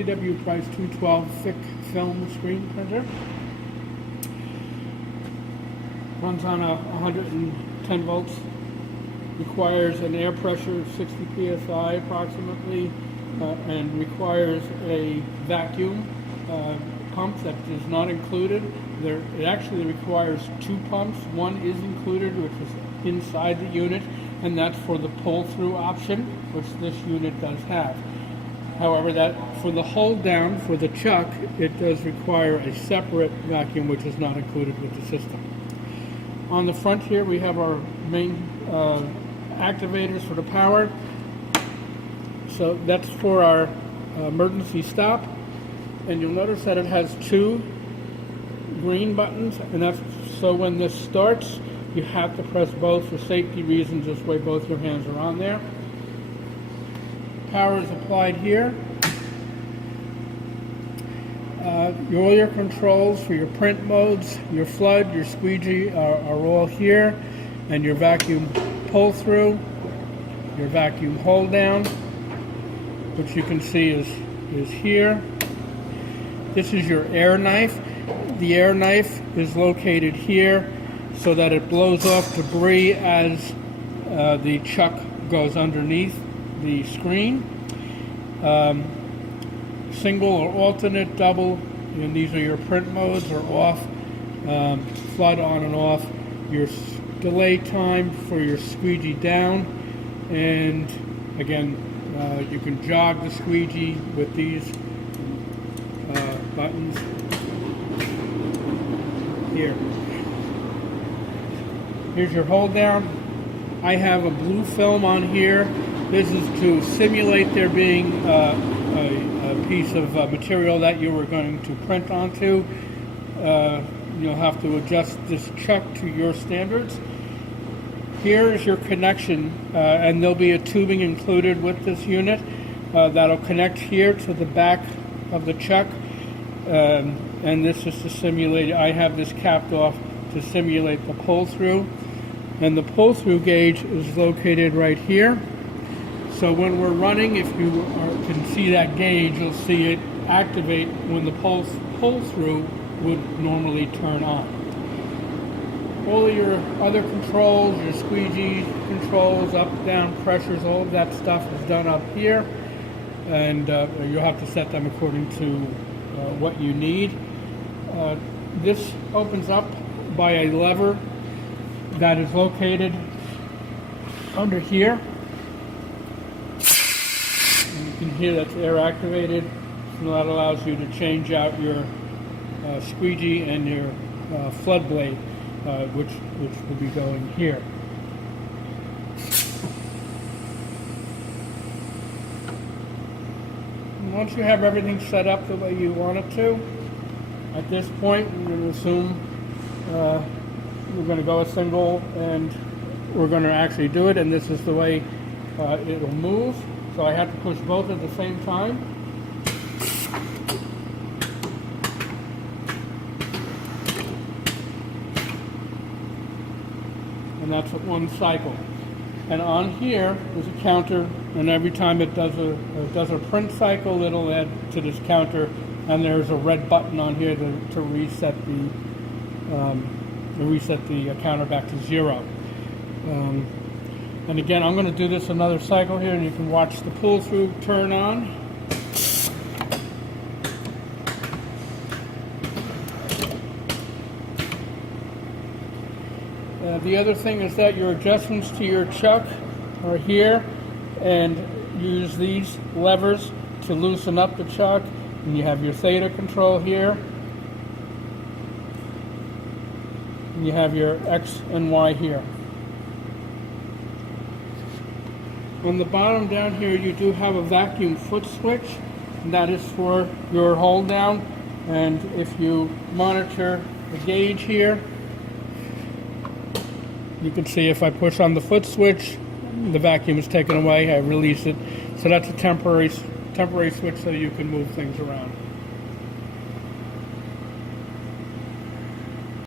CW Price 212 thick film screen printer. Runs on a 110 volts. Requires an air pressure of 60 psi approximately, and requires a vacuum pump that is not included. It actually requires two pumps. One is included, which is inside the unit, and that's for the pull-through option, which this unit does have. However, that for the hold down for the chuck, it does require a separate vacuum, which is not included with the system. On the front here, we have our main activators for the power. So that's for our emergency stop. And you'll notice that it has two green buttons, and that's so when this starts, you have to press both for safety reasons. This way both your hands are on there. Power is applied here. All your controls for your print modes, your flood, your squeegee are all here, and your vacuum pull through, your vacuum hold down, which you can see is here. This is your air knife. The air knife is located here so that it blows off debris as the chuck goes underneath the screen. Single or alternate, double, and these are your print modes, or off, flood on and off, your delay time for your squeegee down, and again, you can jog the squeegee with these buttons here. Here's your hold down. I have a blue film on here. This is to simulate there being a piece of material that you were going to print onto. You'll have to adjust this chuck to your standards. Here is your connection, and there'll be a tubing included with this unit that'll connect here to the back of the chuck, and this is to simulate. I have this capped off to simulate the pull-through, and the pull-through gauge is located right here. So when we're running, if you can see that gauge, you'll see it activate when the pull-through would normally turn on. All of your other controls, your squeegee controls, up, down, pressures, all of that stuff is done up here, and you'll have to set them according to what you need. This opens up by a lever that is located under here. And you can hear that's air activated, so that allows you to change out your squeegee and your flood blade, which will be going here. And once you have everything set up the way you want it to, at this point, we're going to assume we're going to go a single, and we're going to actually do it, and this is the way it will move. So I have to push both at the same time. And that's one cycle. And on here is a counter, and every time it does a print cycle, it'll add to this counter, and there's a red button on here to reset the counter back to 0. And again, I'm going to do this another cycle here, and you can watch the pull-through turn on. The other thing is that your adjustments to your chuck are here, and use these levers to loosen up the chuck. And you have your theta control here, and you have your X and Y here. On the bottom down here, you do have a vacuum foot switch, and that is for your hold down. And if you monitor the gauge here, you can see if I push on the foot switch, the vacuum is taken away. I release it. So that's a temporary switch so you can move things around.